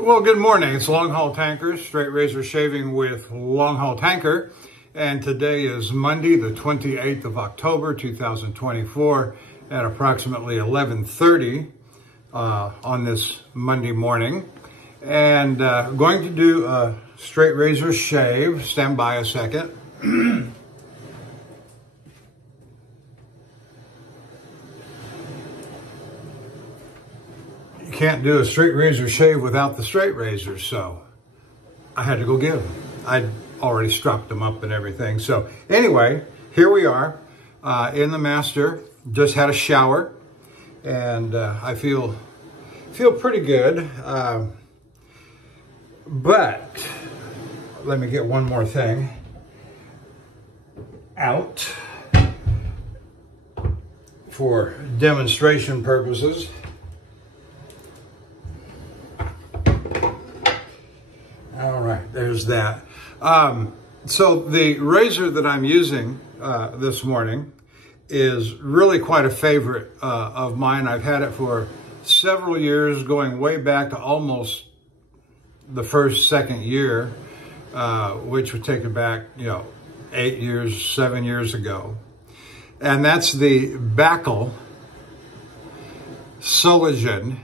Well, good morning. It's Longhaultanker, straight razor shaving with Longhaultanker. And today is Monday, the 28th of October, 2024 at approximately 11:30 on this Monday morning. And going to do a straight razor shave. Stand by a second. Can't do a straight razor shave without the straight razor, so I had to go get them. I'd already stropped them up and everything. So anyway, here we are in the master. Just had a shower, and I feel pretty good. But let me get one more thing out for demonstration purposes. All right, there's that. So the razor that I'm using this morning is really quite a favorite of mine. I've had it for several years, going way back to almost the second year, which would take it back, 8 years, 7 years ago. And that's the Backle Soligen.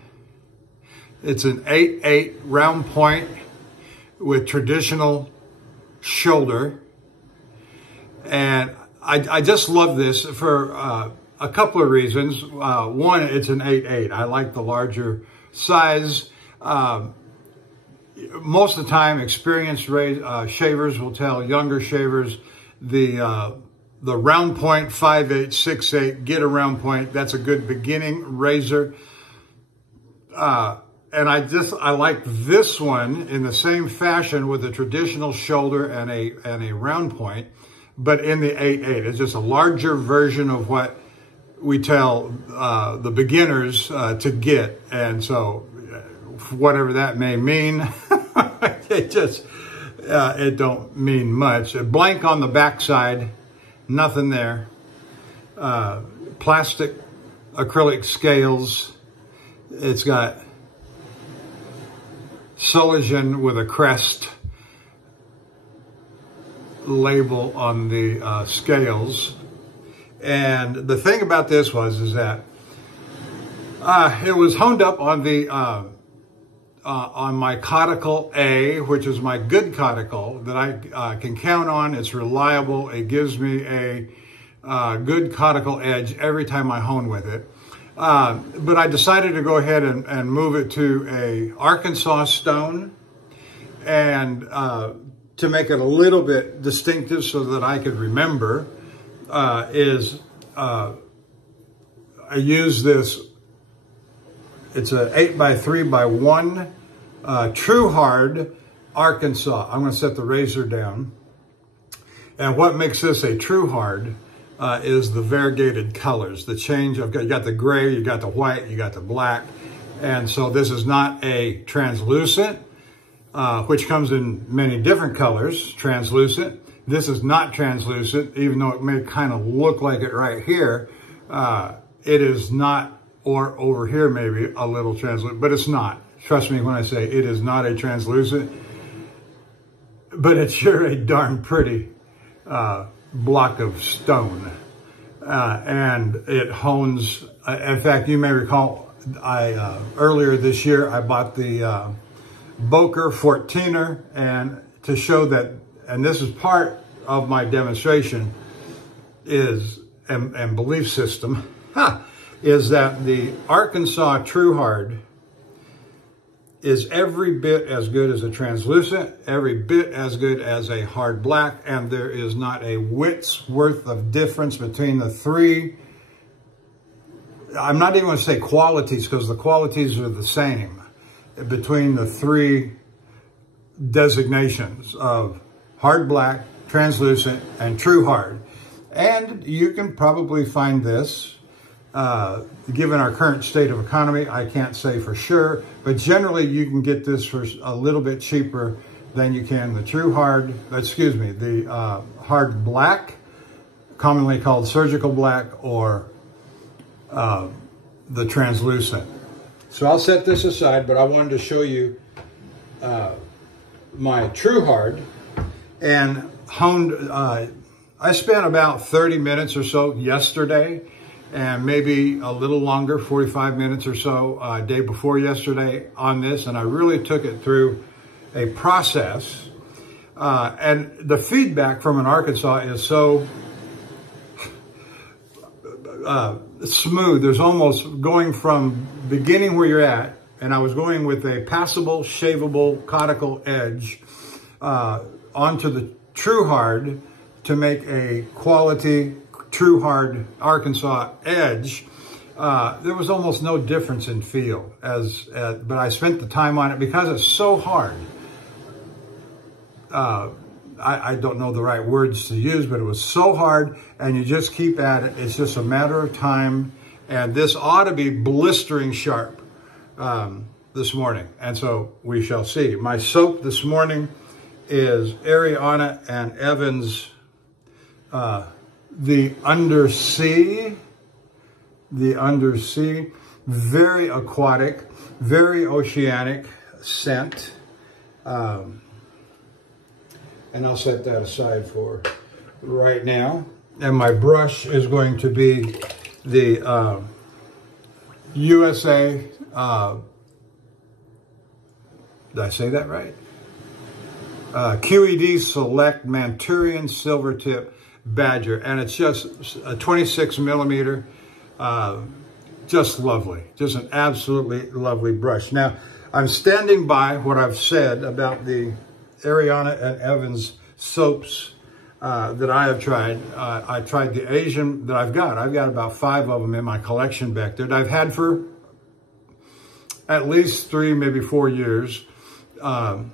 It's an 8/8 round point with traditional shoulder. And I just love this for a couple of reasons. One, it's an 8/8. I like the larger size. Most of the time, experienced shavers will tell younger shavers the round point 5/8, 6/8, get a round point. That's a good beginning razor. And I like this one in the same fashion with a traditional shoulder and a round point, but in the 8/8. It's just a larger version of what we tell the beginners to get. And so whatever that may mean, it don't mean much. A blank on the backside, nothing there. Plastic acrylic scales. It's got Soligen with a crest label on the scales. And the thing about this is that it was honed up on the on my Caudicle A, which is my good Caudicle that I can count on. It's reliable. It gives me a good Caudicle edge every time I hone with it. But I decided to go ahead and move it to a Arkansas stone, and to make it a little bit distinctive so that I could remember, I use this. It's a 8x3x1 True Hard Arkansas. I'm going to set the razor down. And what makes this a True Hard is the variegated colors, the change of, you got the gray, you got the white, you got the black. And so this is not a translucent, which comes in many different colors, translucent. This is not translucent, even though it may kind of look like it right here. It is not, or over here maybe a little translucent, but it's not. Trust me when I say it is not a translucent, but it's sure a darn pretty block of stone, and it hones. In fact, you may recall earlier this year I bought the Boker 14er, and to show that, and this is part of my demonstration is and belief system, is that the Arkansas True Hard is every bit as good as a translucent, every bit as good as a hard black, and there is not a whit's worth of difference between the three. I'm not even going to say qualities, because the qualities are the same between the three designations of hard black, translucent, and true hard. And you can probably find this. Given our current state of economy, I can't say for sure, but generally you can get this for a little bit cheaper than you can the true hard, the hard black, commonly called surgical black, or the translucent. So I'll set this aside, but I wanted to show you my True Hard and honed. I spent about 30 minutes or so yesterday, and maybe a little longer, 45 minutes or so, day before yesterday on this, and I really took it through a process. And the feedback from an Arkansas is so smooth. There's almost going from beginning where you're at, and I was going with a passable, shaveable, conical edge onto the True Hard to make a quality True Hard Arkansas edge. There was almost no difference in feel, but I spent the time on it because it's so hard. I don't know the right words to use, but it was so hard, and you just keep at it. It's just a matter of time, and this ought to be blistering sharp this morning, and so we shall see. My soap this morning is Ariana and Evans, the Undersea, very aquatic, very oceanic scent. And I'll set that aside for right now. And my brush is going to be the USA, did I say that right? QED Select Manchurian Silver Tip Badger. And it's just a 26 millimeter, just lovely. Just an absolutely lovely brush. Now, I'm standing by what I've said about the Ariana and Evans soaps that I have tried. I tried the Asian that I've got. I've got about 5 of them in my collection back there that I've had for at least 3, maybe 4 years. I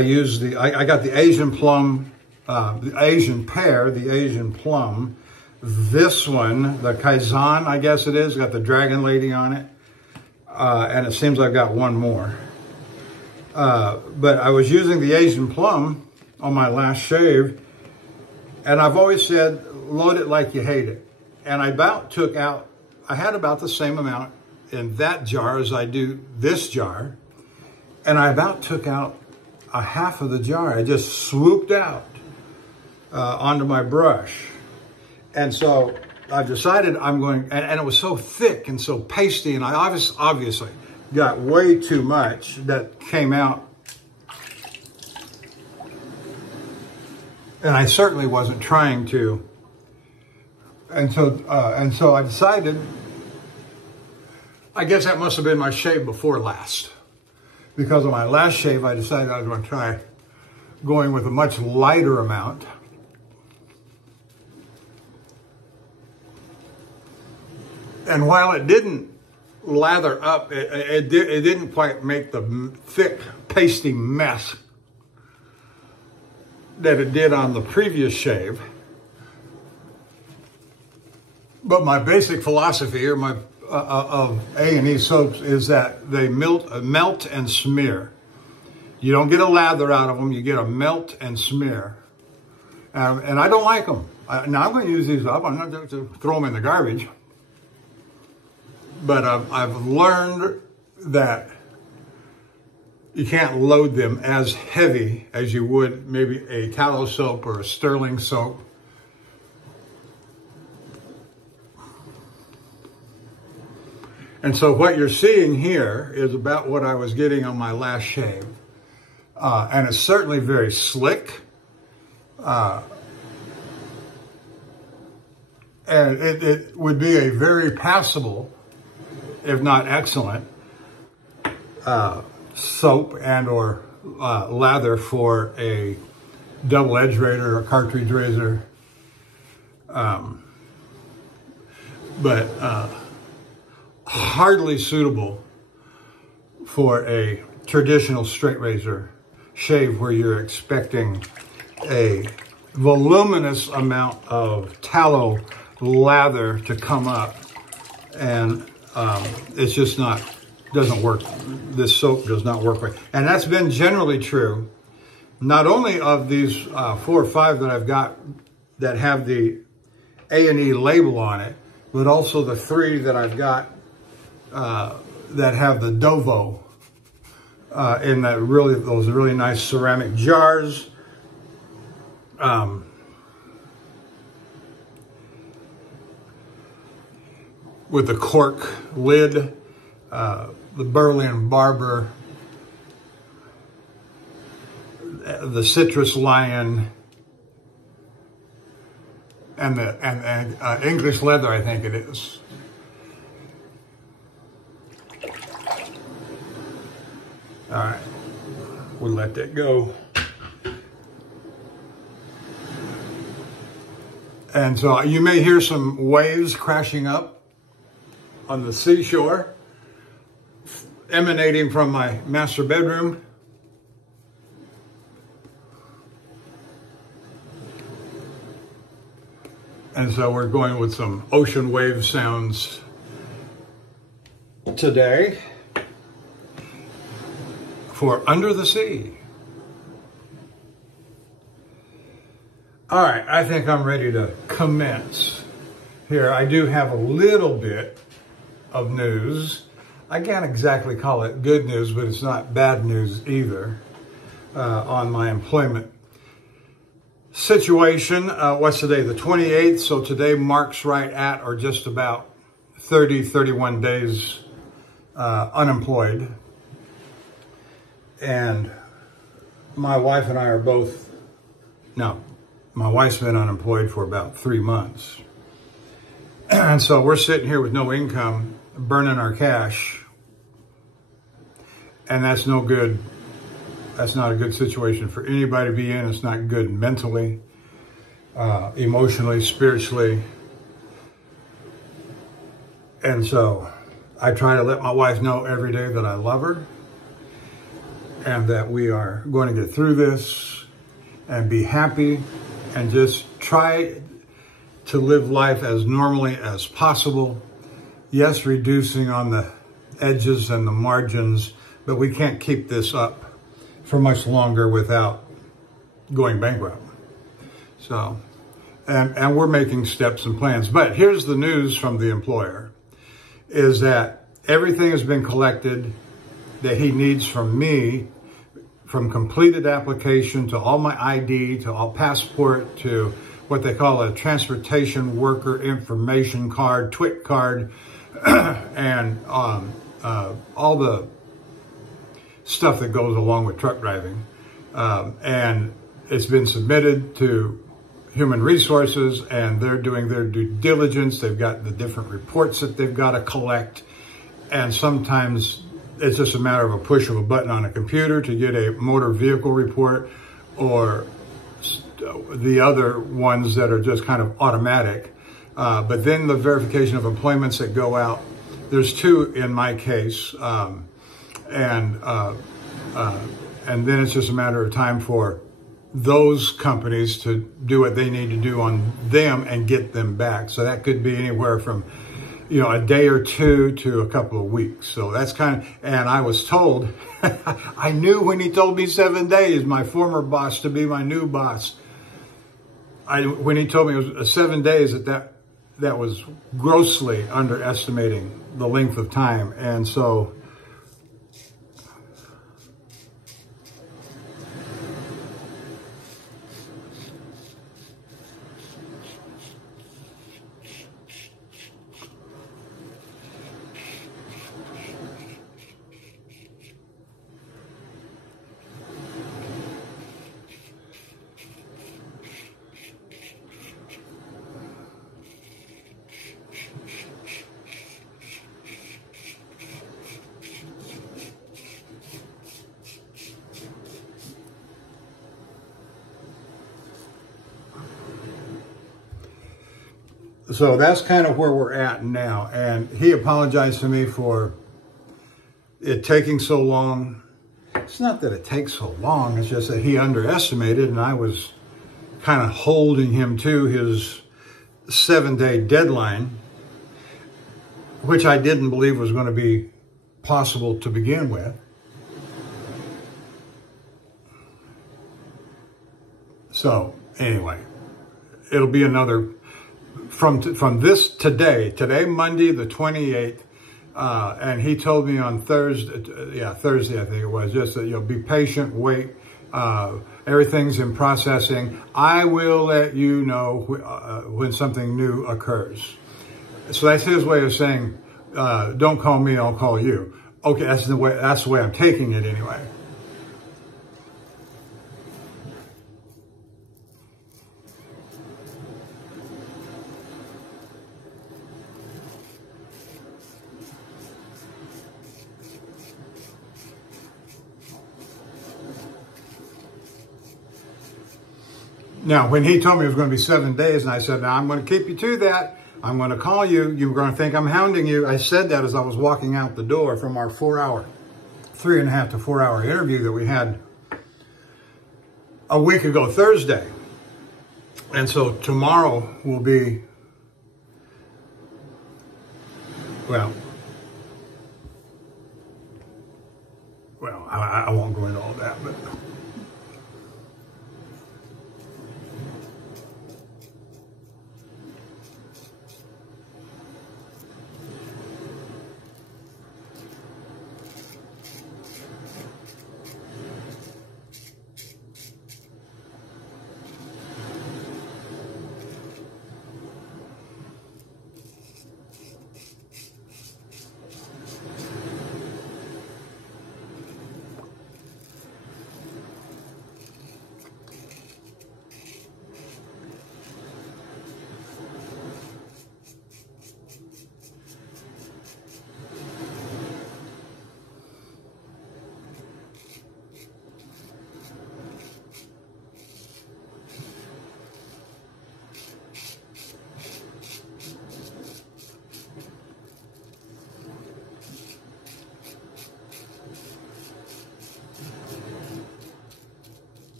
use I got the Asian plum, the Asian pear, the Asian plum. This one, the Kaizen, I guess it is, got the dragon lady on it. And it seems I've got one more. But I was using the Asian plum on my last shave, and I've always said, load it like you hate it. And I had about the same amount in that jar as I do this jar. And I about took out a half of the jar. I just swooped out onto my brush. And so I decided I'm going, and it was so thick and so pasty, and I obviously got way too much that came out. And I certainly wasn't trying to. And so I decided, I guess that must have been my shave before last. Because on my last shave, I decided I was going to try going with a much lighter amount. And while it didn't lather up, it didn't quite make the thick, pasty mess that it did on the previous shave. But my basic philosophy or my of A&E soaps is that they melt and smear. You don't get a lather out of them, you get a melt and smear. And I don't like them. Now I'm going to use these up. I'm not going to throw them in the garbage. But I've learned that you can't load them as heavy as you would maybe a tallow soap or a sterling soap. And so what you're seeing here is about what I was getting on my last shave. And it's certainly very slick. And it would be a very passable, if not excellent, soap and or lather for a double edge razor or cartridge razor. But hardly suitable for a traditional straight razor shave where you're expecting a voluminous amount of tallow lather to come up, and it's just not, doesn't work. This soap does not work right. And that's been generally true, not only of these 4 or 5 that I've got that have the A&E label on it, but also the 3 that I've got that have the Dovo in that those really nice ceramic jars. With the cork lid, the Berlin Barber, the Citrus Lion, and the English leather, I think it is. All right, we'll let that go. And so you may hear some waves crashing up on the seashore, emanating from my master bedroom. And so we're going with some ocean wave sounds today for Under the Sea. All right, I think I'm ready to commence here. I do have a little bit of news. I can't exactly call it good news, but it's not bad news either on my employment situation. What's today? The 28th. So today marks right at or just about 31 days unemployed. And my wife and I are both, no, my wife's been unemployed for about 3 months. And so we're sitting here with no income, burning our cash. And that's no good. That's not a good situation for anybody to be in. It's not good mentally, emotionally, spiritually. And so I try to let my wife know every day that I love her and that we are going to get through this and be happy and just try to live life as normally as possible. Yes, reducing on the edges and the margins, but we can't keep this up for much longer without going bankrupt. So, and we're making steps and plans. But here's the news from the employer, is that everything has been collected that he needs from me, from completed application to all my ID, to all passport, to what they call a transportation worker information card, TWIC card, and all the stuff that goes along with truck driving. And it's been submitted to Human Resources, and they're doing their due diligence. They've got the different reports that they've got to collect. And sometimes it's just a matter of a push of a button on a computer to get a motor vehicle report, or the other ones that are just kind of automatic. But then the verification of employments that go out, there's 2 in my case. And then it's just a matter of time for those companies to do what they need to do on them and get them back. So that could be anywhere from, a day or 2 to a couple of weeks. So that's kind of, and I was told, I knew when he told me 7 days, my former boss to be my new boss. When he told me it was 7 days, that was grossly underestimating the length of time. And so So that's kind of where we're at now. And he apologized to me for it taking so long. It's not that it takes so long, it's just that he underestimated, and I was kind of holding him to his 7-day deadline, which I didn't believe was going to be possible to begin with. So anyway, it'll be another from this today, Monday the 28th, and he told me on Thursday, Thursday I think it was, just that, be patient, wait. Everything's in processing. I will let you know when something new occurs. So that's his way of saying, don't call me, I'll call you. Okay, that's the way I'm taking it anyway. Now, when he told me it was going to be 7 days, and I said, now I'm going to keep you to that. I'm going to call you. You're going to think I'm hounding you. I said that as I was walking out the door from our 3.5 to 4 hour interview that we had a week ago Thursday. And so tomorrow will be, well, I won't go into all that, but...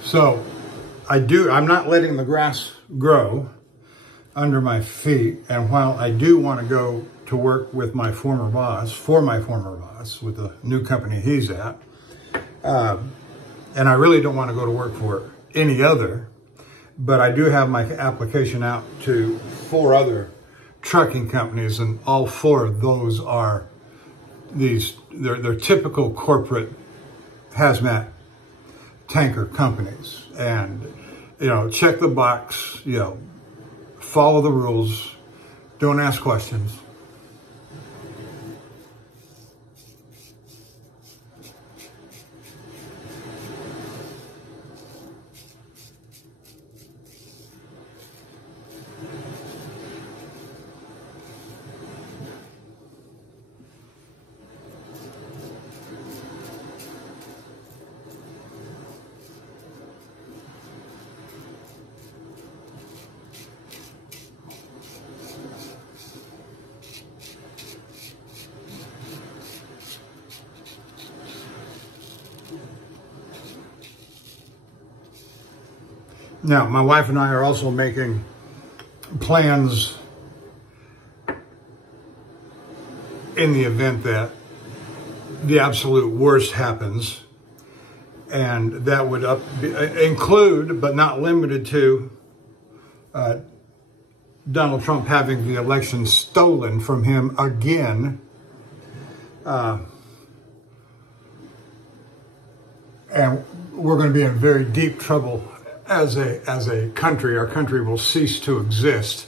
So I'm not letting the grass grow under my feet. And while I do want to go to work with my former boss, with the new company he's at, and I really don't want to go to work for any other, but I do have my application out to 4 other trucking companies, and all 4 of those are they're typical corporate hazmat tanker companies. And, check the box, follow the rules, don't ask questions. Now, my wife and I are also making plans in the event that the absolute worst happens, and that would include, but not limited to, Donald Trump having the election stolen from him again. And we're going to be in very deep trouble as a country. Our country will cease to exist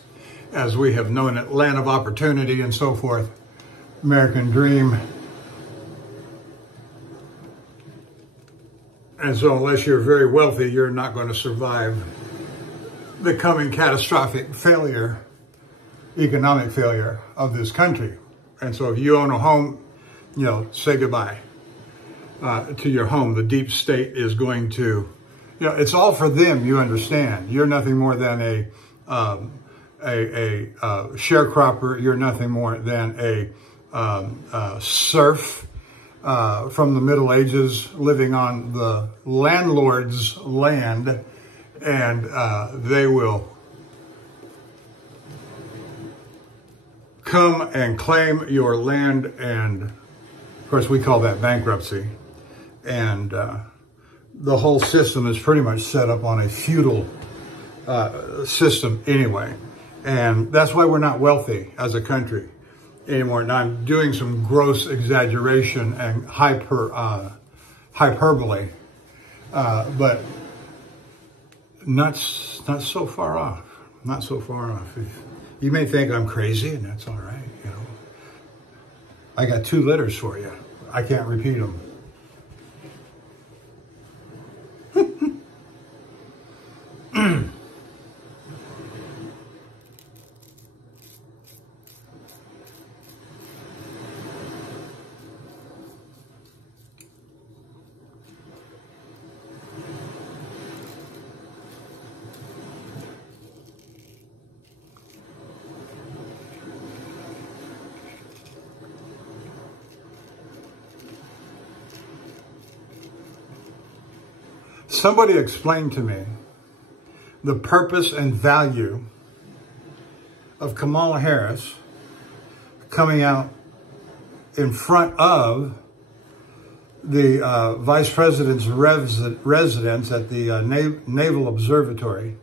as we have known it, land of opportunity and so forth, American dream. And so unless you're very wealthy, you're not going to survive the coming catastrophic failure, economic failure of this country. And so if you own a home, say goodbye to your home. The deep state is going to, it's all for them, you understand. You're nothing more than a sharecropper. You're nothing more than a serf from the Middle Ages living on the landlord's land, and they will come and claim your land, and of course we call that bankruptcy. And the whole system is pretty much set up on a feudal system anyway. And that's why we're not wealthy as a country anymore. Now, I'm doing some gross exaggeration and hyperbole, but not so far off. Not so far off. You may think I'm crazy, and that's all right, you know. I got 2 letters for you. I can't repeat them. Somebody explained to me the purpose and value of Kamala Harris coming out in front of the Vice President's residence at the Naval Observatory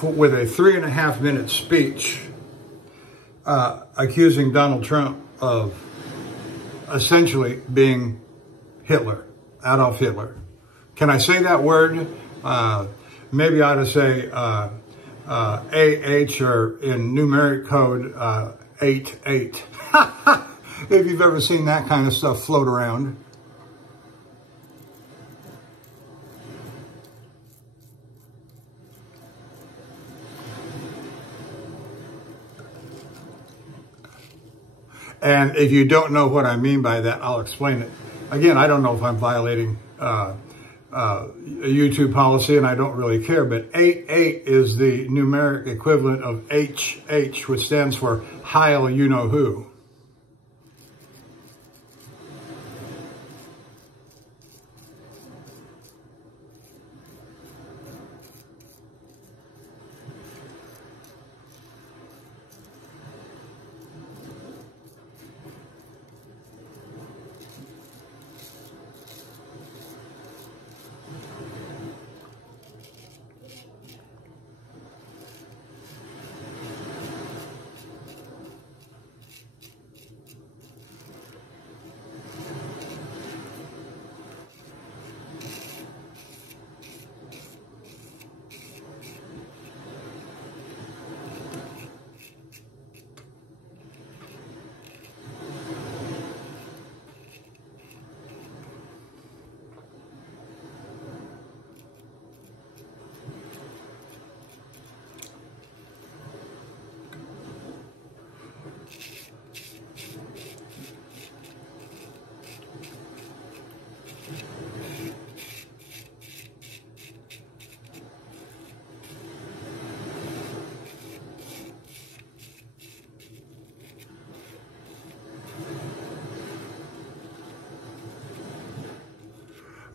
with a 3.5-minute speech accusing Donald Trump of essentially being Hitler, Adolf Hitler. Can I say that word? Maybe I ought to say AH, or in numeric code 88. If you've ever seen that kind of stuff float around. And if you don't know what I mean by that, I'll explain it. Again, I don't know if I'm violating a YouTube policy, and I don't really care, but 88 is the numeric equivalent of HH, which stands for Heil You-Know-Who.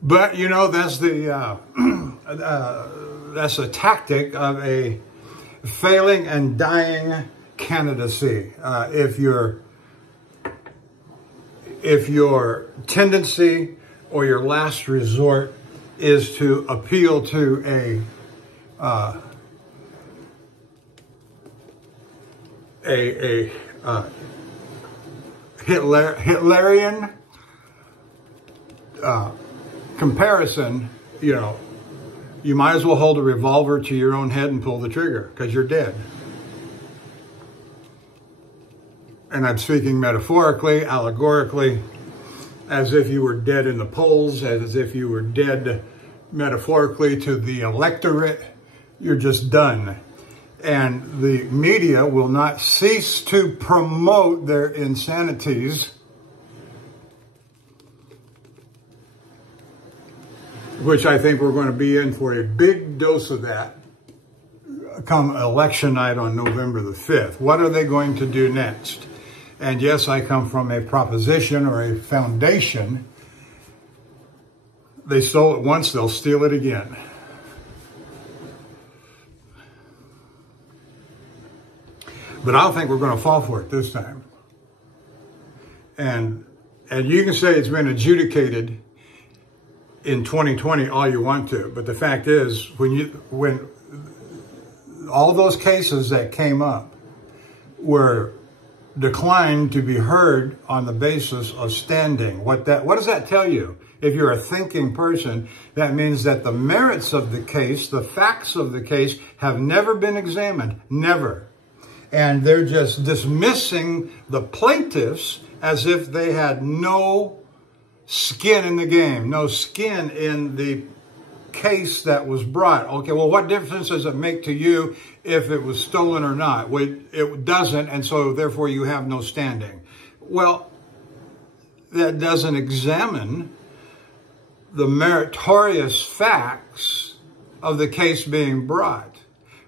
But, you know, that's the that's a tactic of a failing and dying candidacy. If your tendency or your last resort is to appeal to a Hitlerian comparison, you know, you might as well hold a revolver to your own head and pull the trigger, because you're dead. And I'm speaking metaphorically, allegorically, as if you were dead in the polls, as if you were dead metaphorically to the electorate. You're just done. And the media will not cease to promote their insanities, which I think we're going to be in for a big dose of that come election night on November the 5th. What are they going to do next? And yes, I come from a proposition or a foundation. They stole it once, they'll steal it again. But I don't think we're going to fall for it this time. And you can say it's been adjudicated in 2020 all you want to, but the fact is, when all those cases that came up were declined to be heard on the basis of standing. What does that tell you? If you're a thinking person, that means that the merits of the case, the facts of the case, have never been examined. Never. And they're just dismissing the plaintiffs as if they had no skin in the game, no skin in the case that was brought. Okay, well, what difference does it make to you if it was stolen or not? Well, it doesn't, and so therefore you have no standing. Well, that doesn't examine the meritorious facts of the case being brought.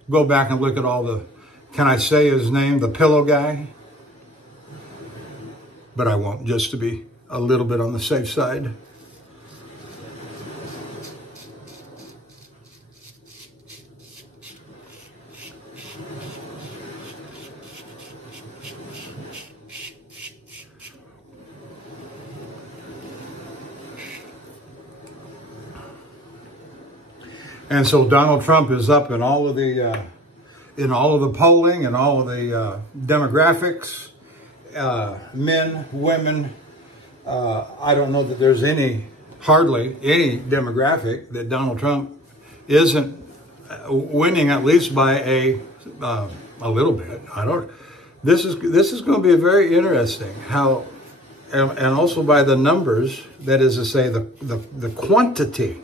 Go back and look at all the, can I say his name, the pillow guy? But I won't, just to be a little bit on the safe side. And so Donald Trump is up in all of the polling and all of the demographics, men, women. I don't know that there's hardly any demographic that Donald Trump isn't winning, at least by a little bit. This is going to be very interesting how, and also by the numbers. That is to say, the quantity.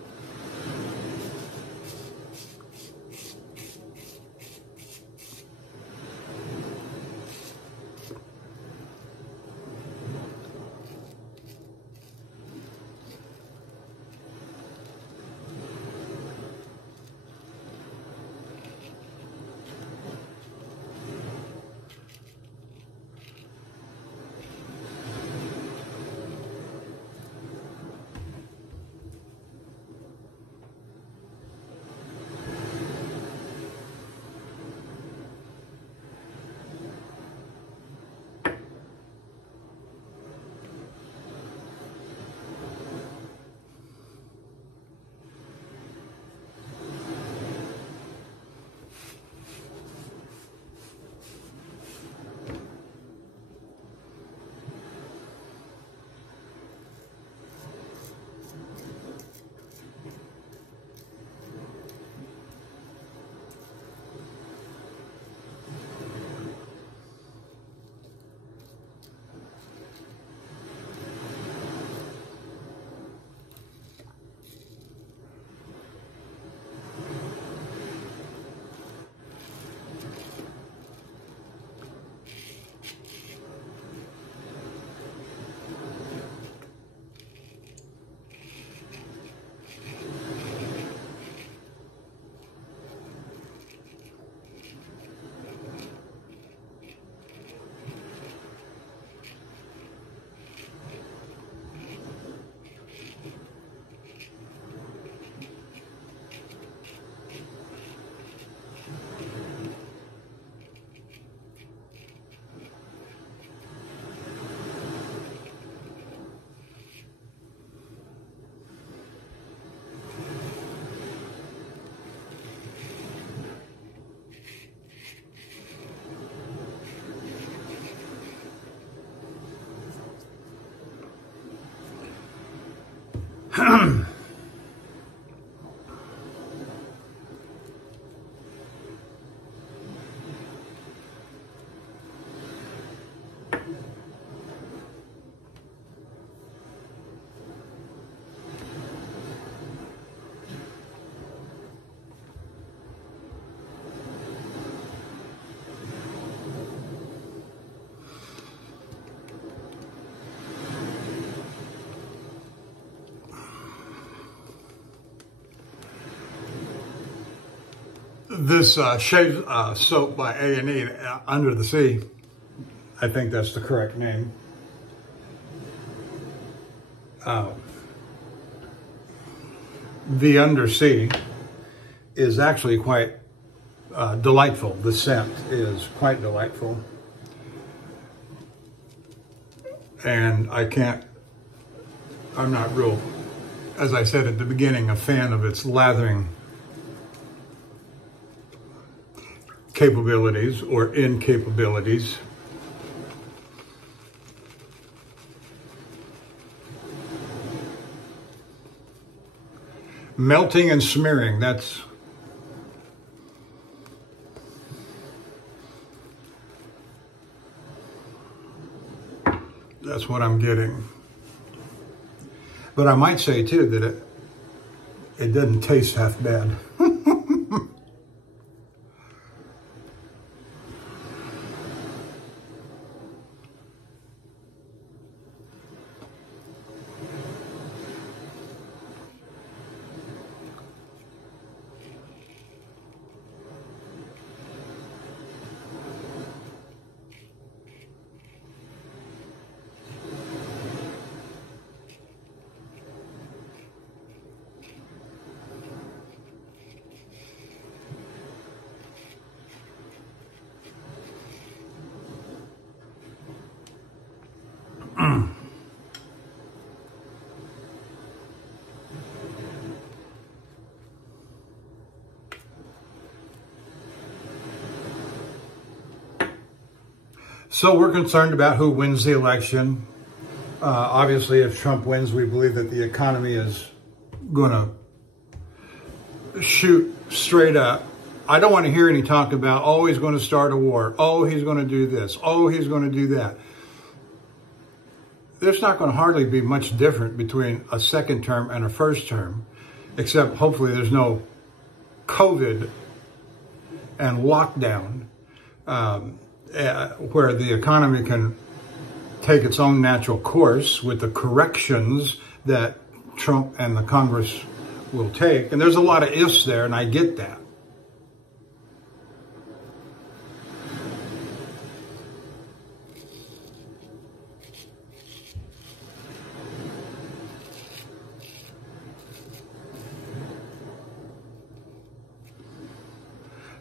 This shave soap by A&E, Under the Sea, I think that's the correct name. The undersea is actually quite delightful. The scent is quite delightful. And I'm not real as I said at the beginning, a fan of its lathering capabilities or incapabilities. Melting and smearing, that's what I'm getting. But I might say too that it doesn't taste half bad. So we're concerned about who wins the election. Obviously, if Trump wins, we believe that the economy is going to shoot straight up. I don't want to hear any talk about, oh, he's going to start a war. Oh, he's going to do this. Oh, he's going to do that. There's not going to hardly be much different between a second term and a first term, except hopefully there's no COVID and lockdown. Where the economy can take its own natural course with the corrections that Trump and the Congress will take. And there's a lot of ifs there, and I get that.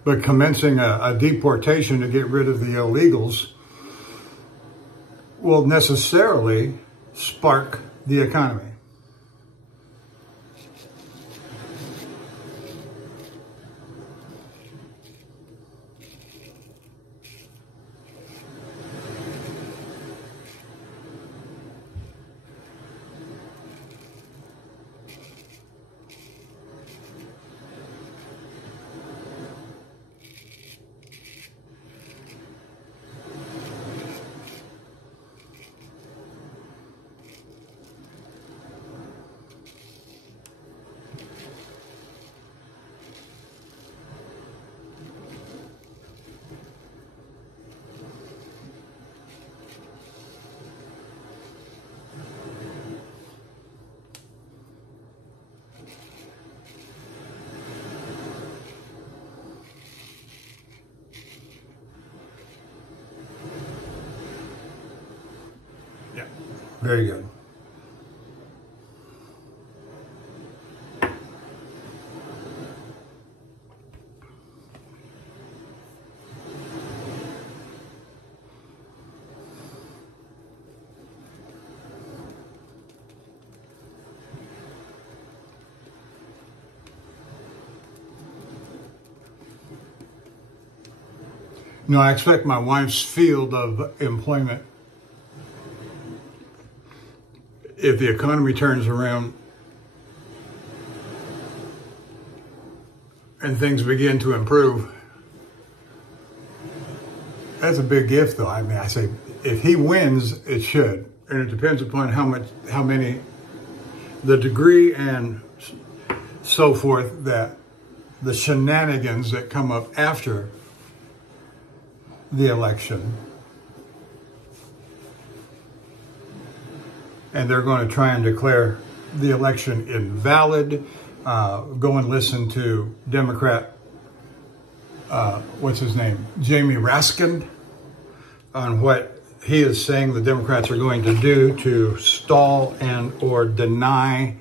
But commencing a deportation to get rid of the illegals will necessarily spark the economy. Very good. No, I expect my wife's field of employment, if the economy turns around and things begin to improve. That's a big if, though. I mean, I say if he wins, it should. And it depends upon how many, the degree and so forth, that the shenanigans that come up after the election. And they're going to try and declare the election invalid. Go and listen to Democrat, what's his name, Jamie Raskin, on what he is saying the Democrats are going to do to stall and or deny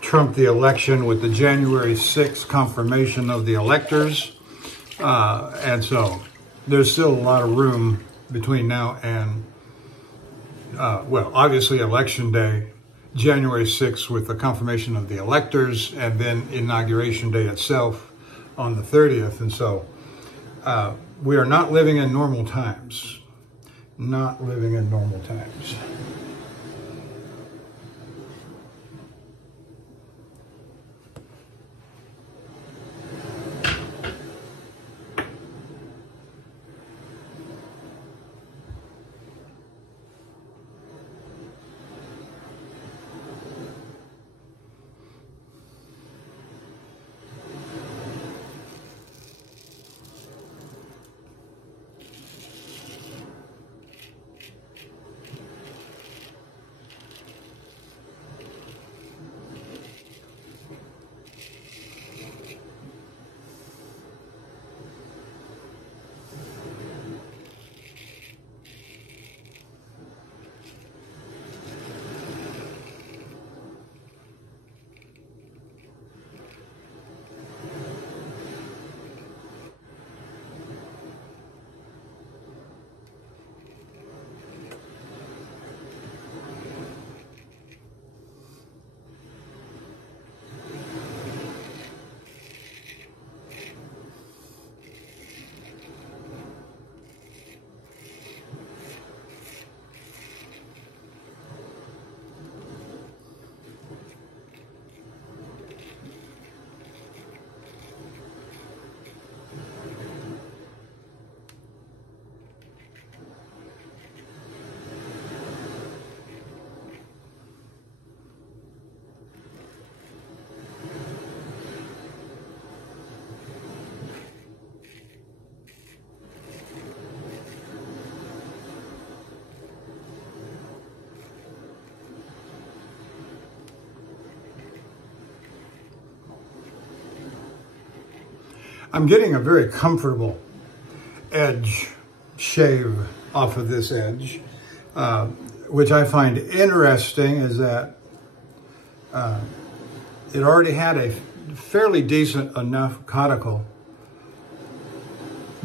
Trump the election with the January 6th confirmation of the electors. And so there's still a lot of room between now and well, obviously Election Day, January 6th with the confirmation of the electors, and then inauguration day itself on the 30th. And so we are not living in normal times. Not living in normal times. I'm getting a very comfortable edge shave off of this edge, which I find interesting is that it already had a fairly decent enough cuticle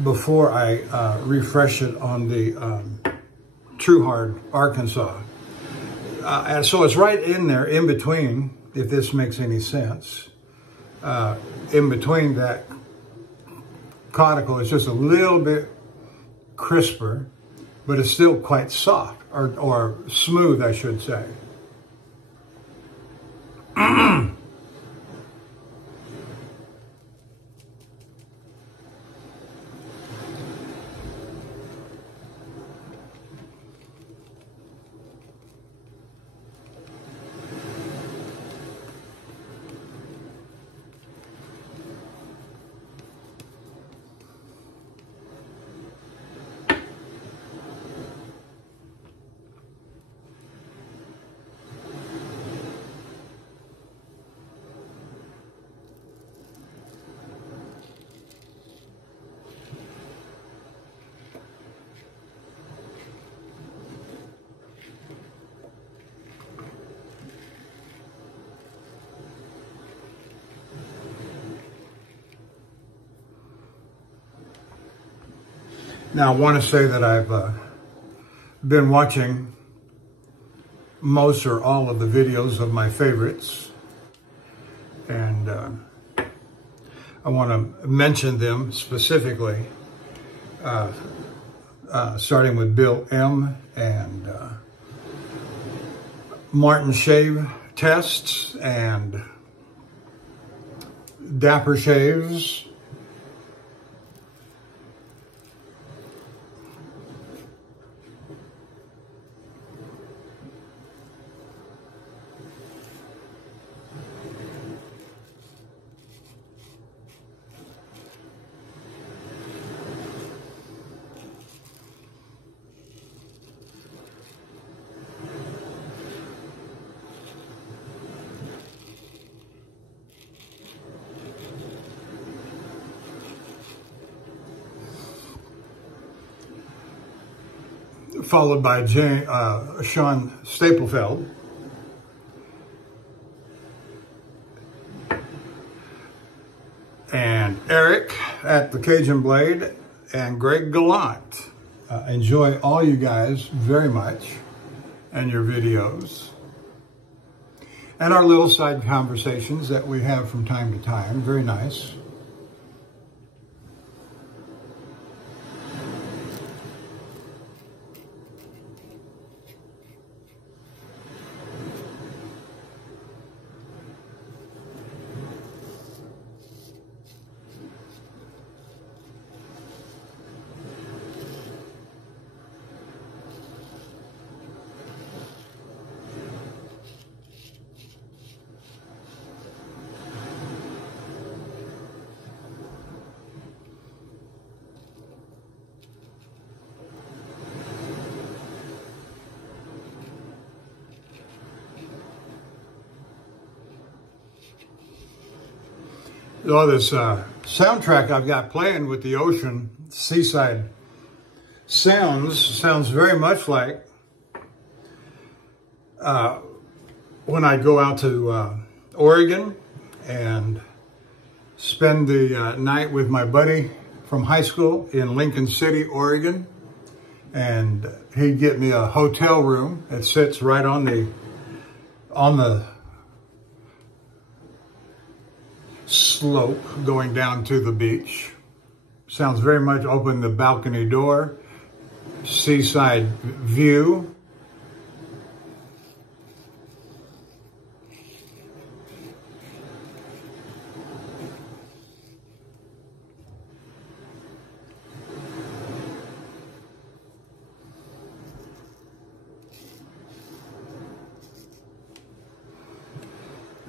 before I refresh it on the True Hard Arkansas. And so it's right in there, in between, if this makes any sense, in between that cuticle. It's just a little bit crisper, but it's still quite soft, or smooth, I should say. Now, I want to say that I've been watching most or all of the videos of my favorites, and I want to mention them specifically, starting with Bill M. and Martin Shave Tests and Dapper Shaves. Followed by Sean Staplefeld. And Eric at the Cajun Blade, and Greg Gallant. Enjoy all you guys very much and your videos. And our little side conversations that we have from time to time. Very nice. Oh, this soundtrack I've got playing with the ocean, seaside sounds very much like when I go out to Oregon and spend the night with my buddy from high school in Lincoln City, Oregon. And he'd get me a hotel room that sits right on the slope going down to the beach. Sounds very much open the balcony door, seaside view.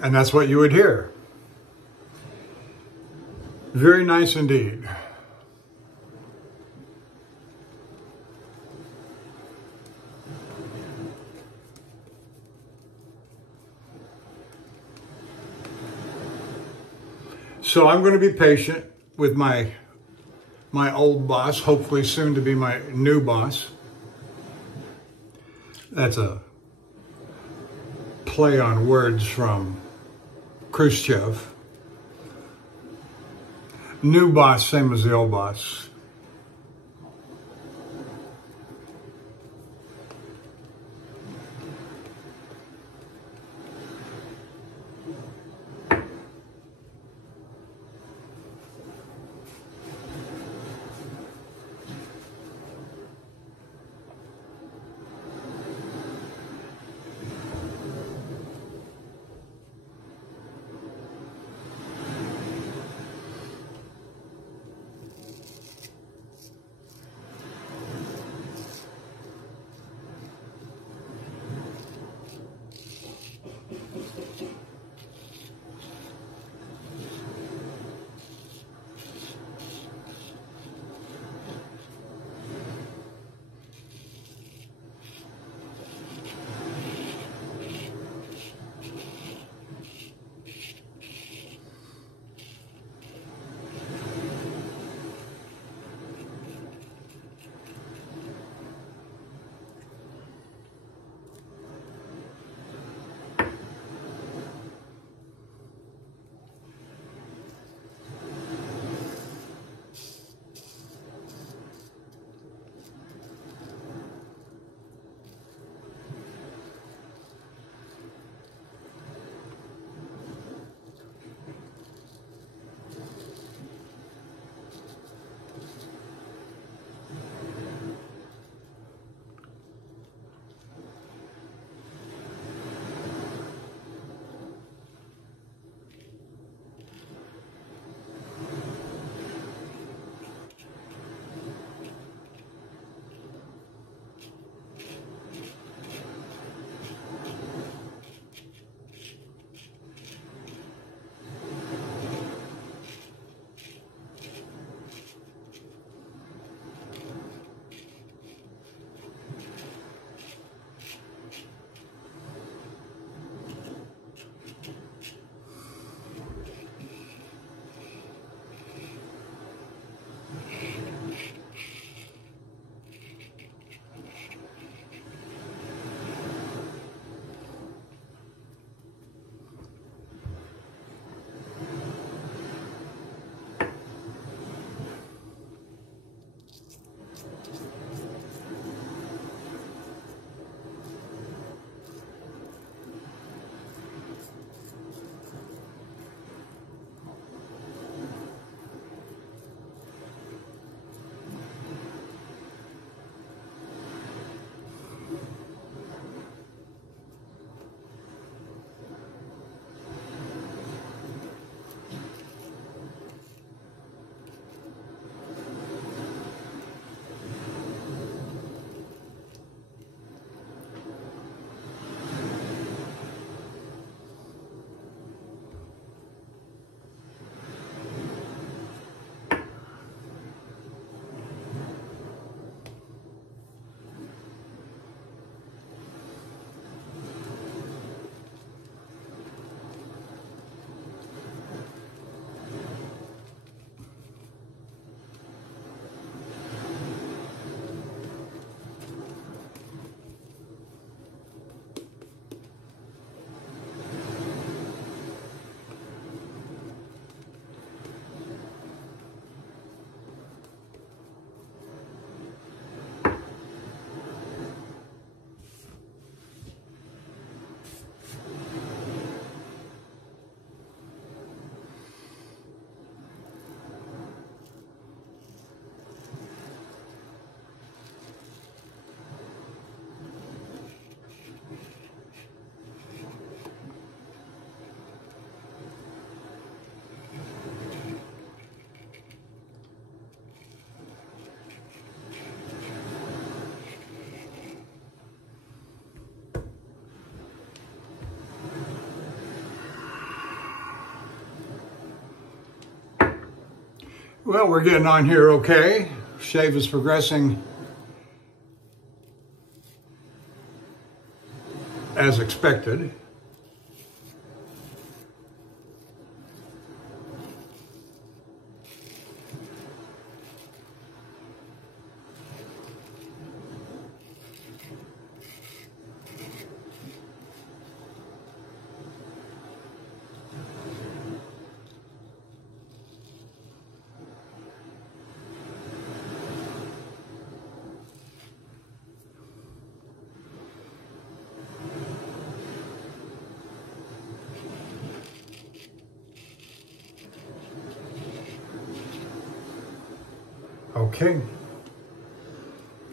And that's what you would hear. Very nice indeed. So I'm going to be patient with my old boss, hopefully soon to be my new boss. That's a play on words from Khrushchev. New boss, same as the old boss. Well, we're getting on here okay. Shave is progressing as expected. Okay,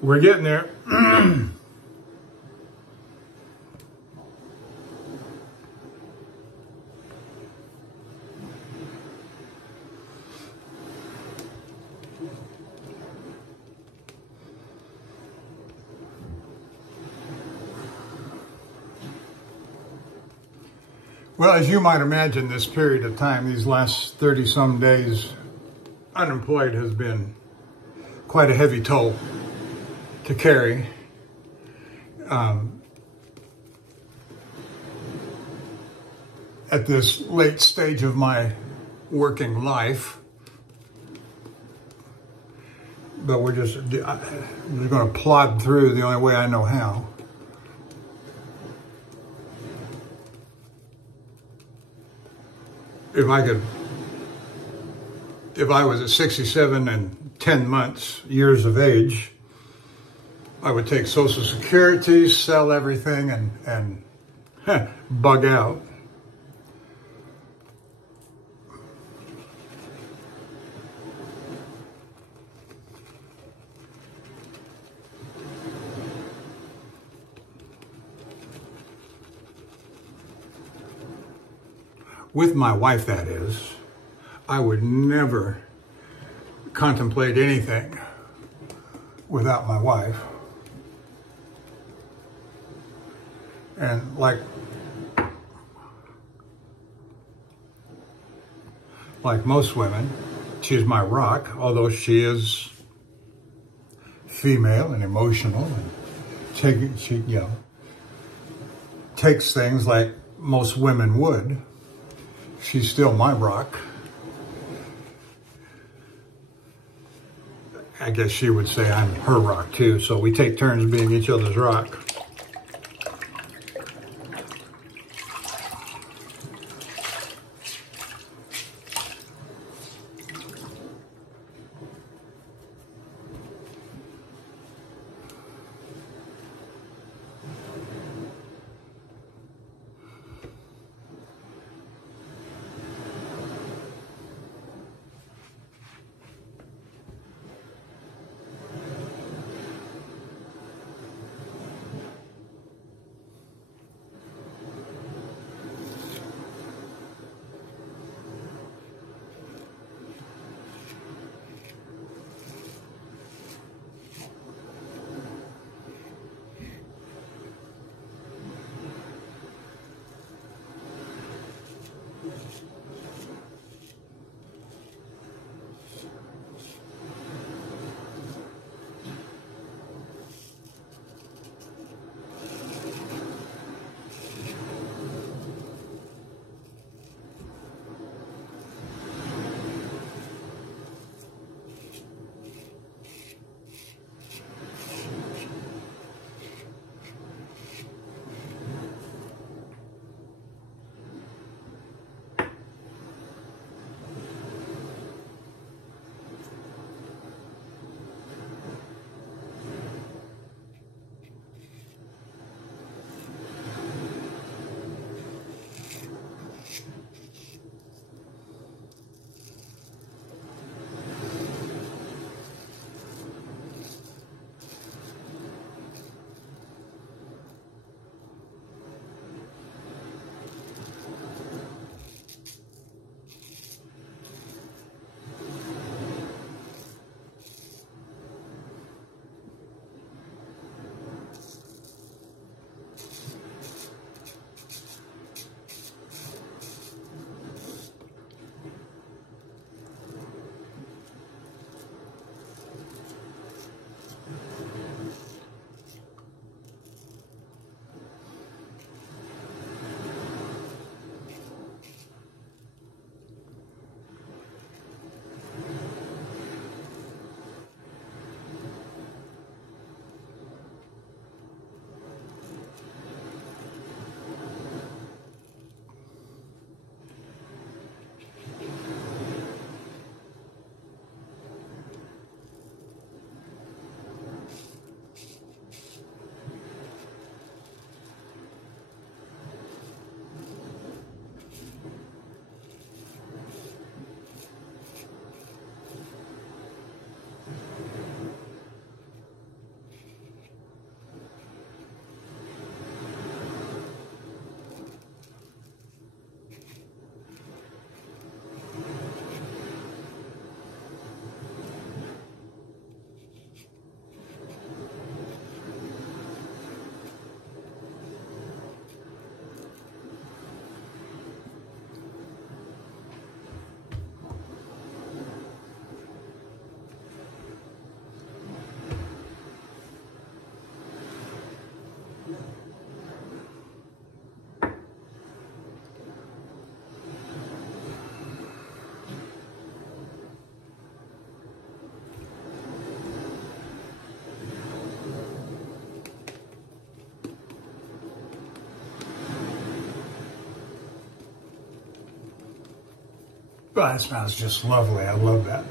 we're getting there. Well, as you might imagine, this period of time, these last 30-some days, unemployed has been quite a heavy toll to carry. At this late stage of my working life, but we're just going to plod through the only way I know how. If I was at 67 and 10 months, years of age, I would take Social Security, sell everything, and bug out. With my wife, that is, I would never contemplate anything without my wife. And like most women, she's my rock, although she is female and emotional and she takes things like most women would. She's still my rock. I guess she would say I'm her rock too, so we take turns being each other's rock. Oh, that smells just lovely. I love that.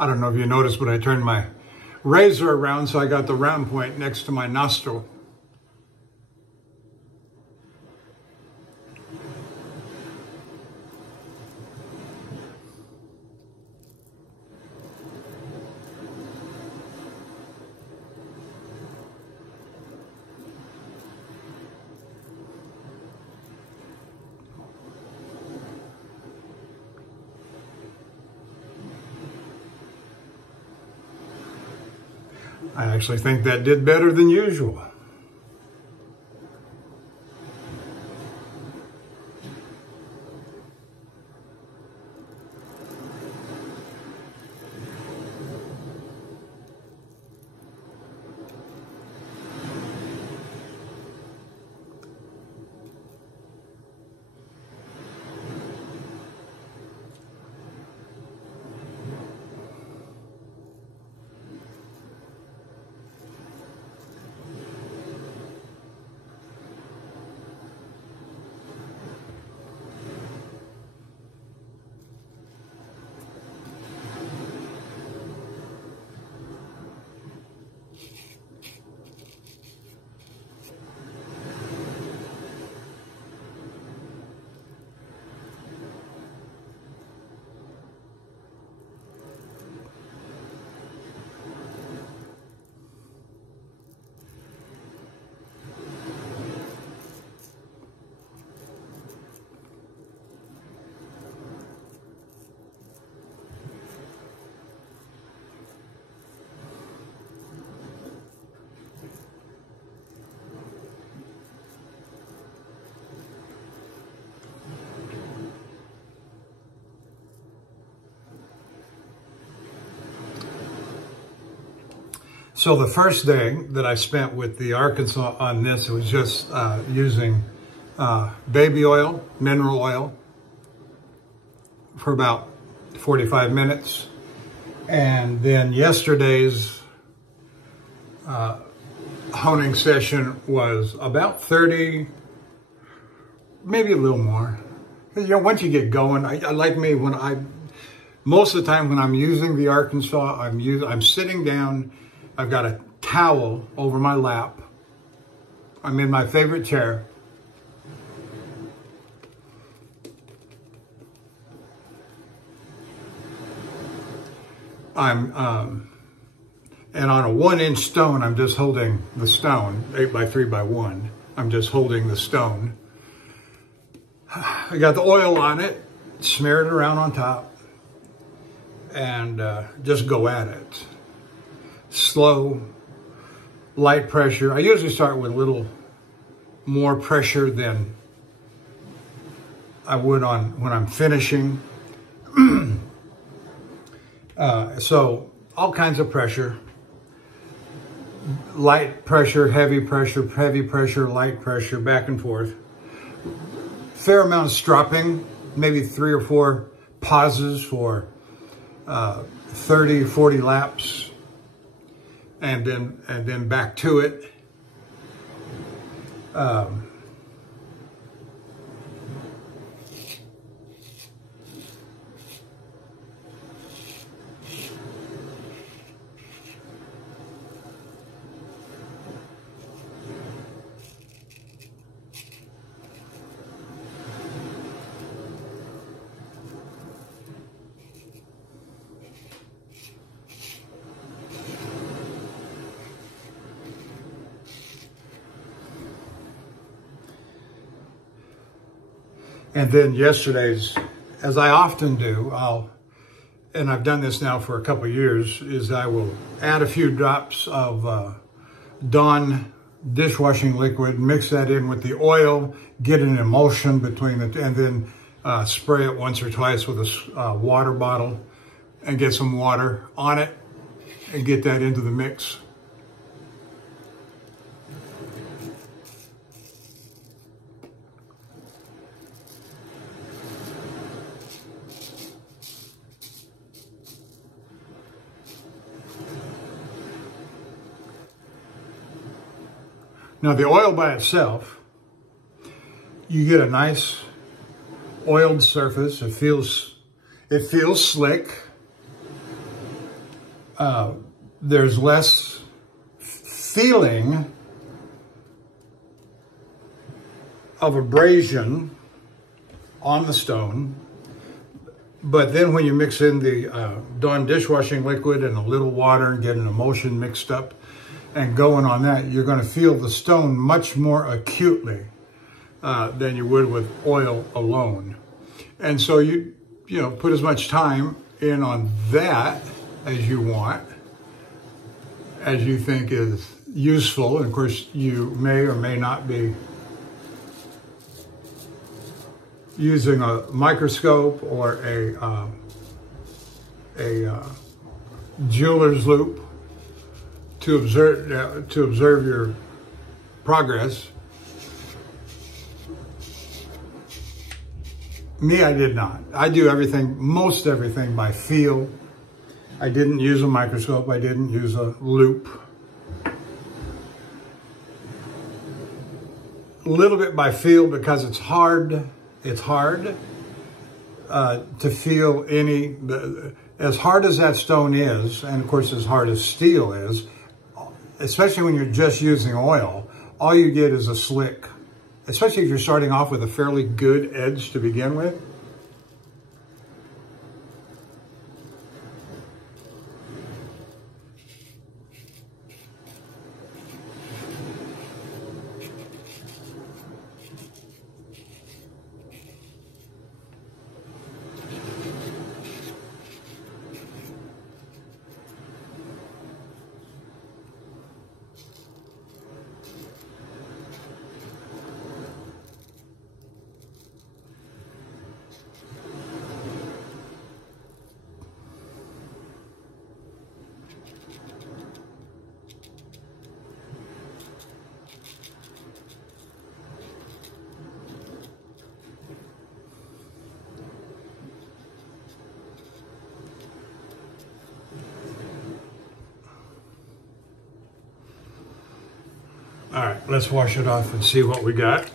I don't know if you noticed, but I turned my razor around so I got the round point next to my nostril. I actually think that did better than usual. So the first day that I spent with the Arkansas on this, it was just using baby oil, mineral oil, for about 45 minutes. And then yesterday's honing session was about 30, maybe a little more. You know, once you get going, I like me when most of the time when I'm using the Arkansas, I'm sitting down. I've got a towel over my lap. I'm in my favorite chair. And on a 1-inch stone, I'm just holding the stone, 8 by 3 by 1. I'm just holding the stone. I got the oil on it, smear it around on top, and just go at it. Slow, light pressure. I usually start with a little more pressure than I would when I'm finishing. So all kinds of pressure. Light pressure, heavy pressure, light pressure, back and forth. Fair amount of stropping, maybe 3 or 4 pauses for 30, 40 laps. And then back to it. And then yesterday's, as I often do, and I've done this now for a couple of years, is I will add a few drops of Dawn dishwashing liquid, mix that in with the oil, get an emulsion between it, and then spray it once or twice with a water bottle and get some water on it and get that into the mix. Now the oil by itself, you get a nice oiled surface. It feels slick. There's less feeling of abrasion on the stone. But then when you mix in the Dawn dishwashing liquid and a little water and get an emulsion mixed up and going on that, you're going to feel the stone much more acutely than you would with oil alone. And so you put as much time in on that as you want. as you think is useful. And of course, you may or may not be using a microscope or a jeweler's loupe to observe your progress. Me, I did not. I do most everything by feel. I didn't use a microscope. I didn't use a loupe. A little bit by feel because it's hard. It's hard to feel as hard as that stone is, and of course as hard as steel is, especially when you're just using oil, all you get is a slick, especially if you're starting off with a fairly good edge to begin with. All right, let's wash it off and see what we got.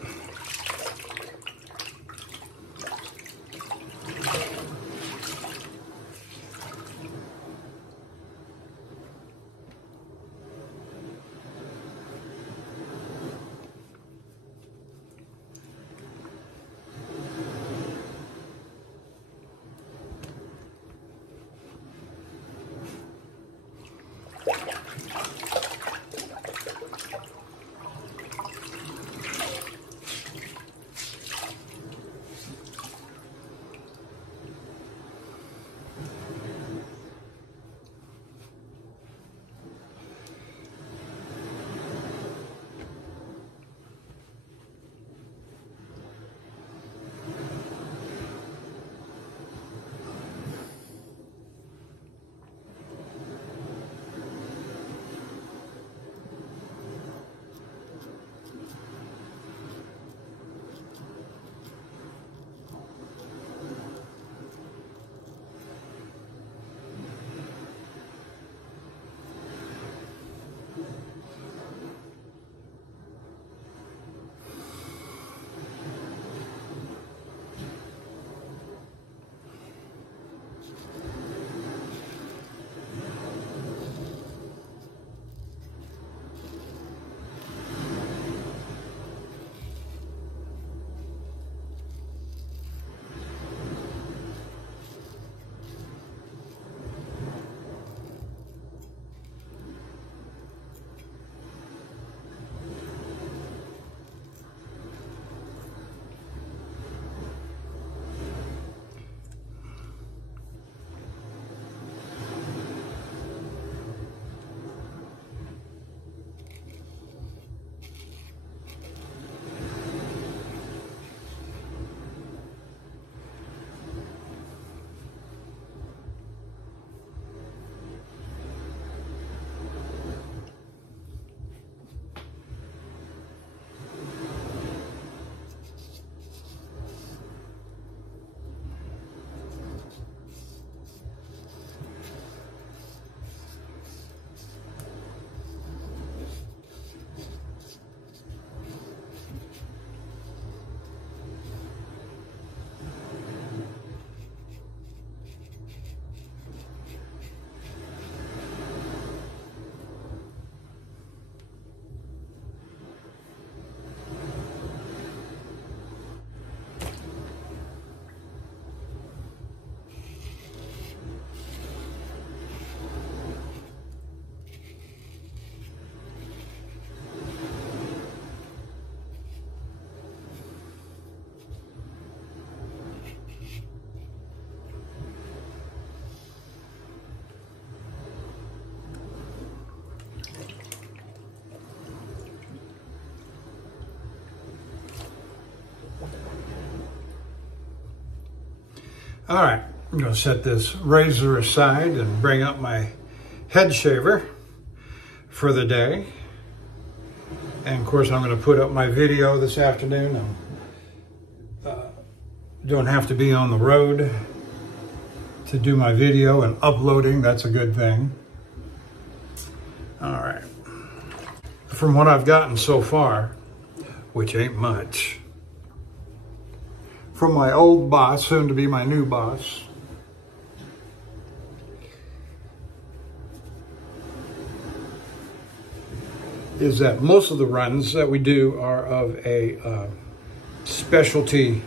All right, I'm gonna set this razor aside and bring up my head shaver for the day. And of course, I'm gonna put up my video this afternoon. Don't have to be on the road to do my video, and uploading, that's a good thing. All right. From what I've gotten so far, which ain't much, from my old boss, soon to be my new boss, is that most of the runs that we do are of a specialty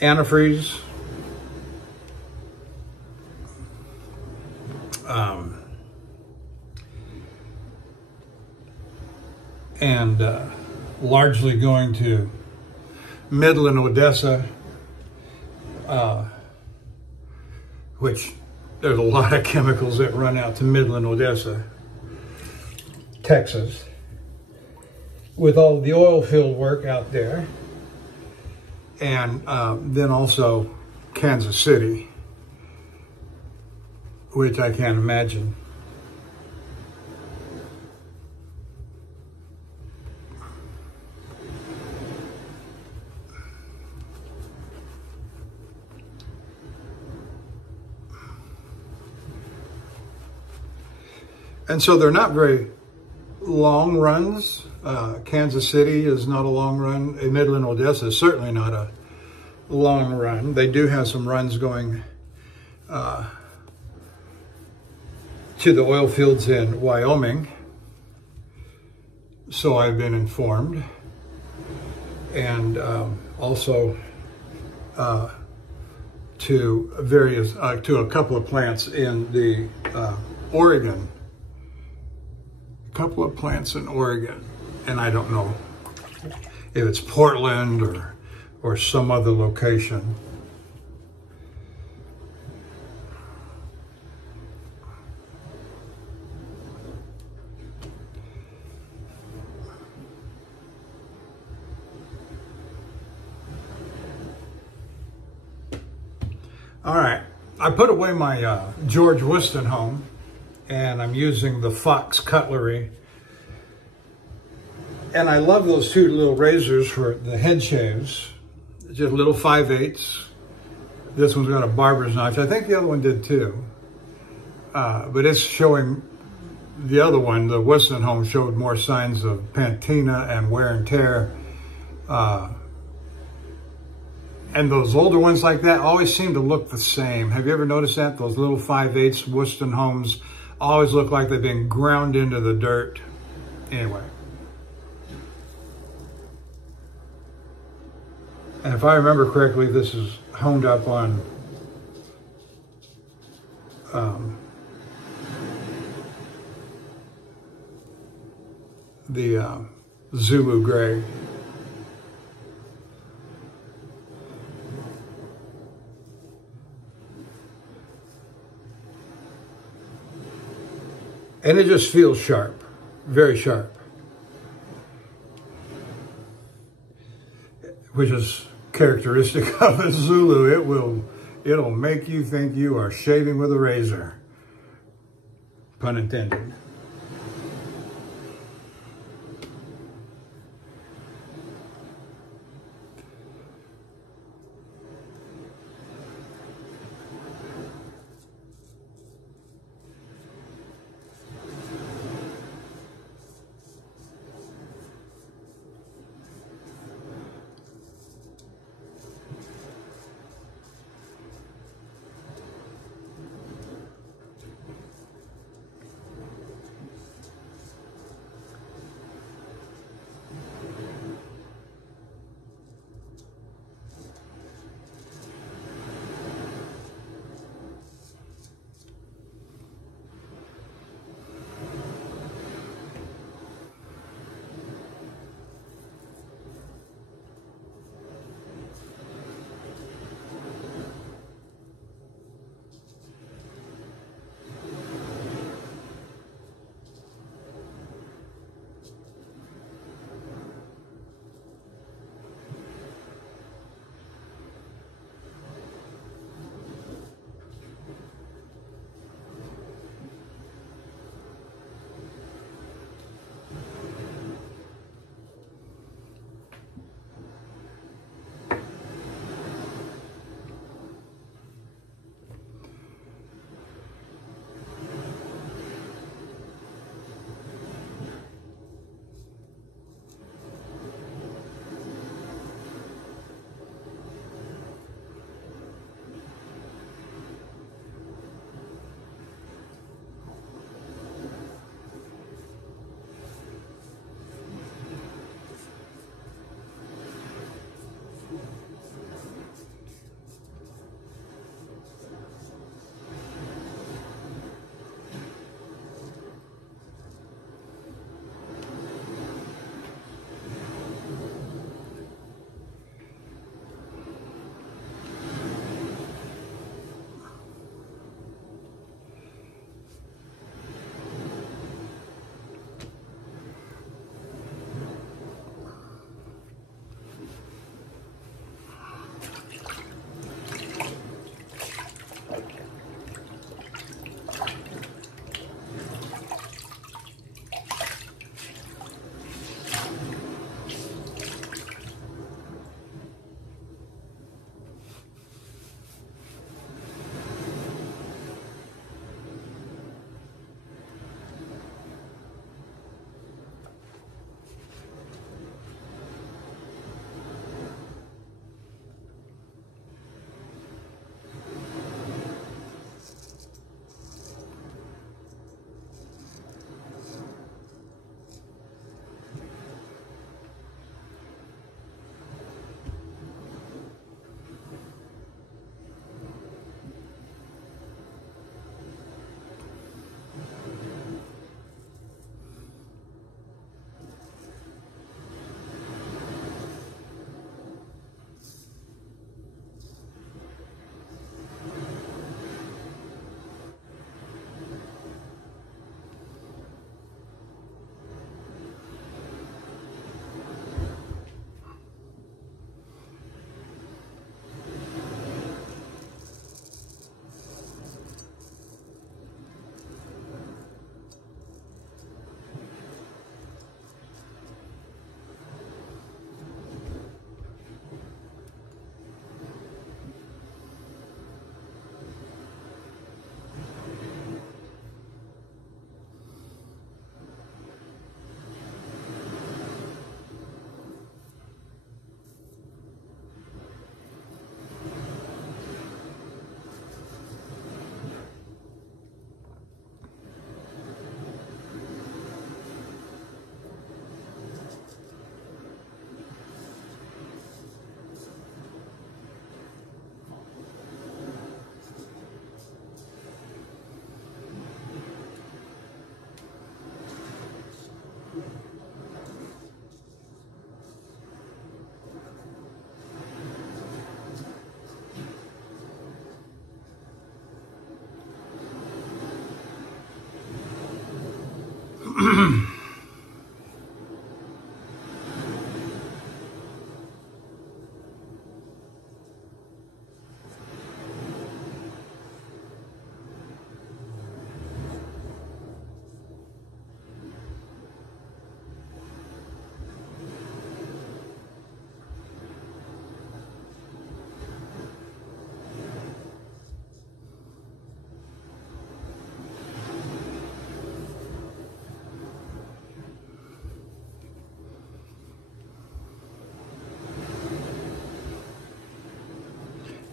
antifreeze, and largely going to Midland, Odessa, which there's a lot of chemicals that run out to Midland, Odessa, Texas, with all the oil field work out there, and then also Kansas City, which I can't imagine. And so they're not very long runs. Kansas City is not a long run. Midland, Odessa is certainly not a long run. They do have some runs going to the oil fields in Wyoming, so I've been informed, and also to various to a couple of plants in the Oregon. Couple of plants in Oregon, and I don't know if it's Portland or some other location. All right, I put away my George Weston home, and I'm using the Fox cutlery. And I love those two little razors for the head shaves. Just little 5/8. This one's got a barber's knife. I think the other one did too. But it's showing, the other one, the Weston home, showed more signs of patina and wear and tear. And those older ones like that always seem to look the same. Have you ever noticed that? Those little 5/8 Weston homes always look like they've been ground into the dirt. Anyway. And if I remember correctly, this is honed up on the Zulu gray. And it just feels sharp, very sharp, which is characteristic of a Zulu. It'll make you think you are shaving with a razor, pun intended.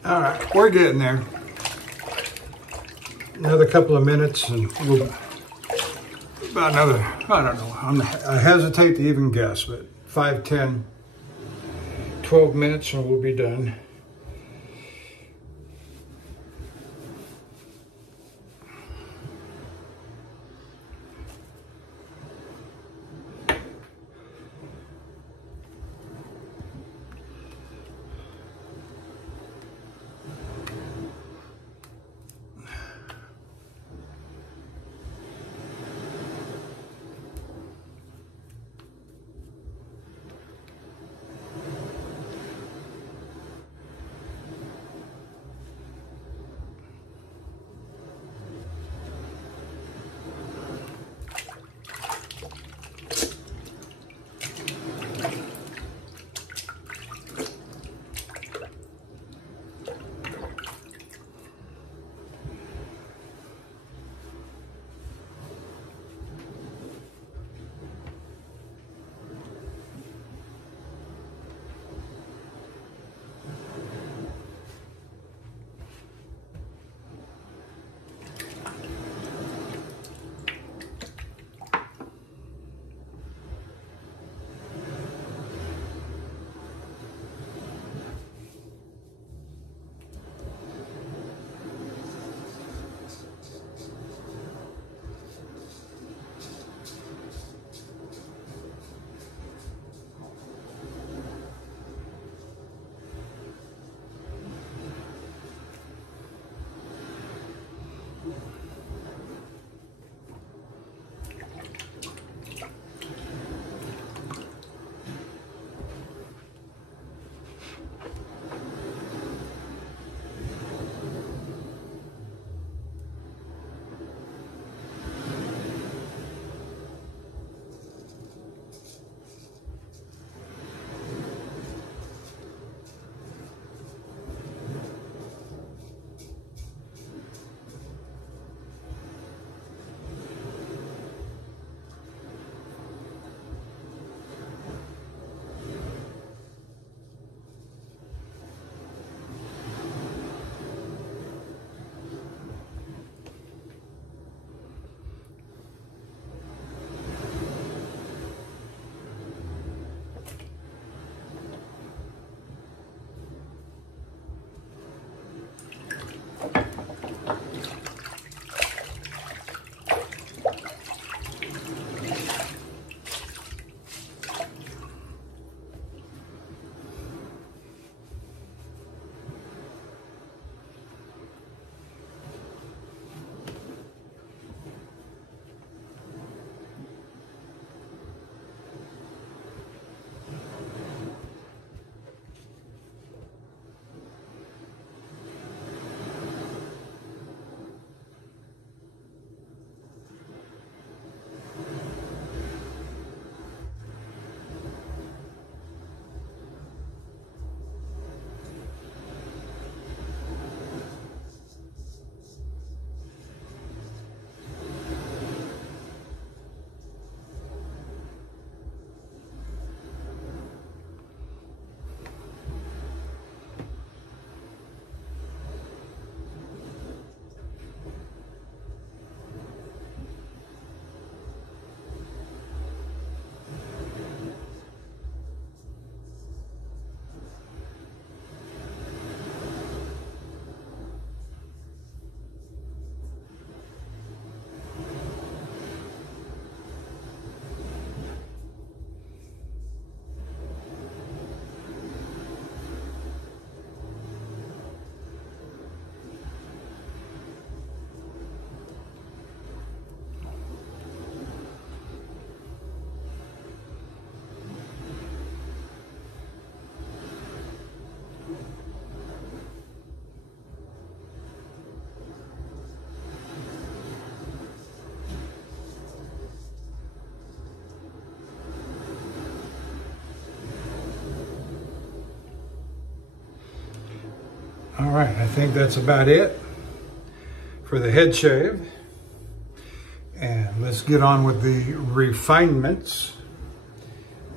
All right, we're getting there. Another couple of minutes and we'll, about another, I don't know, I hesitate to even guess, but 5, 10, 12 minutes and we'll be done. All right, I think that's about it for the head shave. And let's get on with the refinements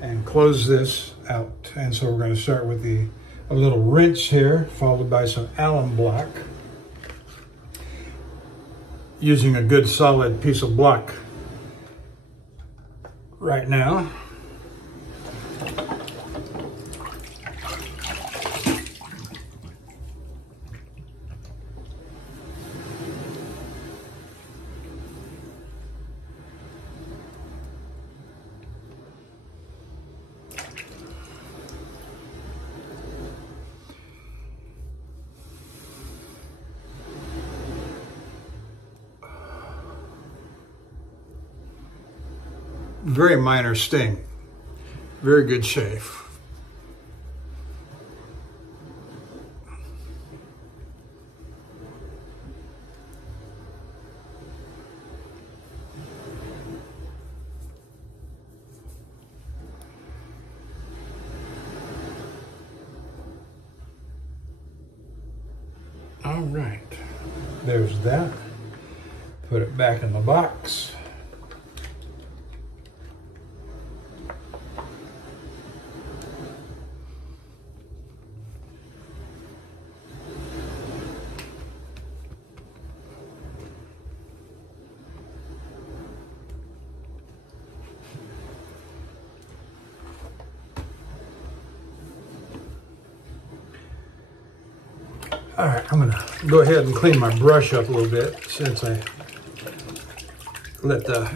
and close this out. And so we're going to start with a little rinse here, followed by some alum block. Using a good solid piece of block right now. Very minor sting, very good shave. All right, there's that. Put it back in the box. All right, I'm gonna go ahead and clean my brush up a little bit since I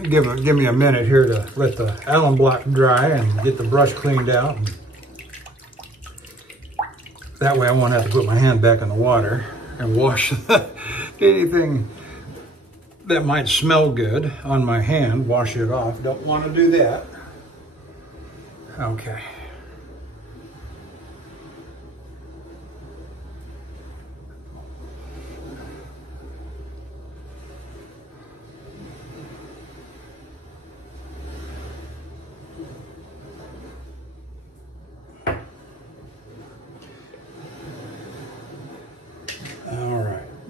give me a minute here to let the alum block dry and get the brush cleaned out. That way I won't have to put my hand back in the water and wash anything that might smell good on my hand, wash it off. Don't want to do that. Okay.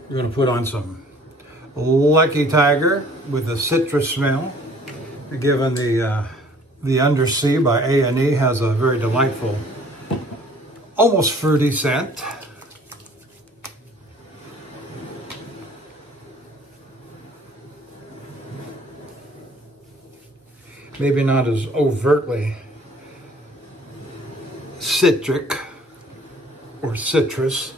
We're going to put on some Lucky Tiger with the citrus smell. Given the Undersea by A&E has a very delightful, almost fruity scent. Maybe not as overtly citric or citrus.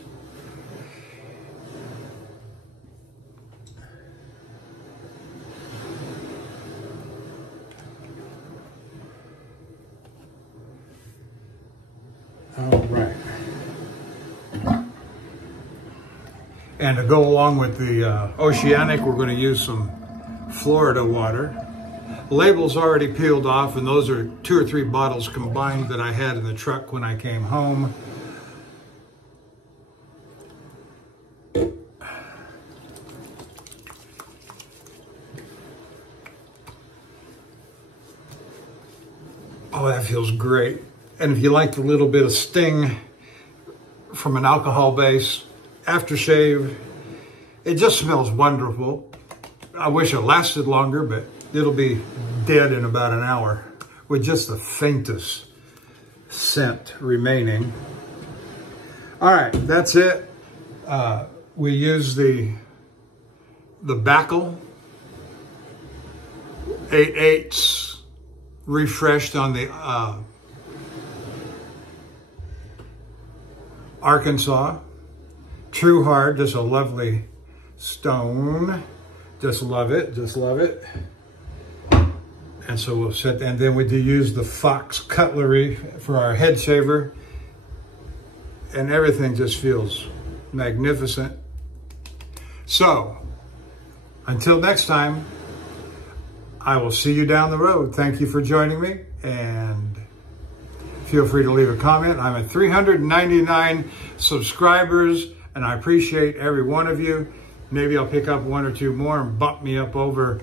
All right. And to go along with the Oceanic, we're going to use some Florida water. Label's already peeled off, and those are 2 or 3 bottles combined that I had in the truck when I came home. Oh, that feels great. And if you like the little bit of sting from an alcohol base aftershave, it just smells wonderful. I wish it lasted longer, but it'll be dead in about an hour with just the faintest scent remaining. All right, that's it. We use the Backle 8/8 refreshed on the Arkansas. True Hard, just a lovely stone. Just love it, just love it. And so we'll set, and then we do use the Fox cutlery for our head shaver. And everything just feels magnificent. So, until next time, I will see you down the road. Thank you for joining me, and feel free to leave a comment. I'm at 399 subscribers, and I appreciate every one of you. Maybe I'll pick up 1 or 2 more and bump me up over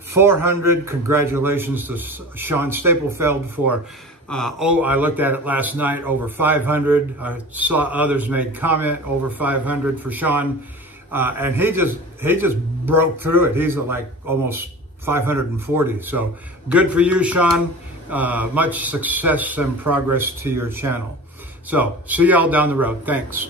400. Congratulations to Sean Staplefeld for I looked at it last night, over 500. I saw others made comment over 500 for Sean. And he just broke through it. He's at like almost 540. So good for you, Sean. Much success and progress to your channel. So see y'all down the road. Thanks.